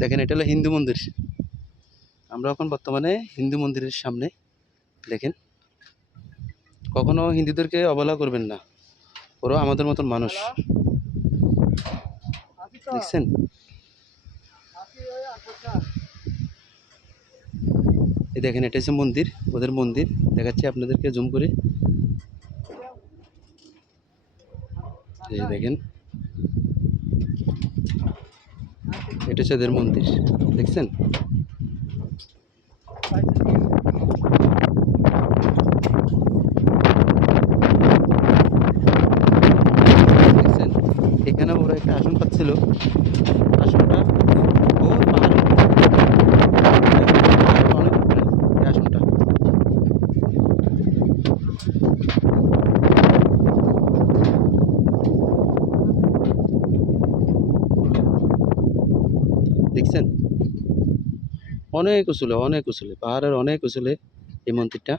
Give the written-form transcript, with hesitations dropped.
দেখেন এটা হলো হিন্দু মন্দির। আমরা এখন বর্তমানে হিন্দু মন্দিরের সামনে। দেখেন, কখনো হিন্দুদেরকে অবহেলা করবেন না, ওরাও আমাদের মতন মানুষ। দেখছেন, এই দেখেন এটা হচ্ছে মন্দির, ওদের মন্দির দেখাচ্ছি আপনাদেরকে জুম করে। এই যে দেখেন, এটা হচ্ছে ওদের মন্দির, দেখছেন। দেখছেন, এখানে ওরা একটা আসন পাচ্ছিল, আসনটা বহুত পাহাড়ের অনেক উপরে এই আসনটা। দেখছেন, অনেক উঁচুলে, অনেক উঁচুলে, পাহাড়ের অনেক উঁচুলে এই মন্দিরটা।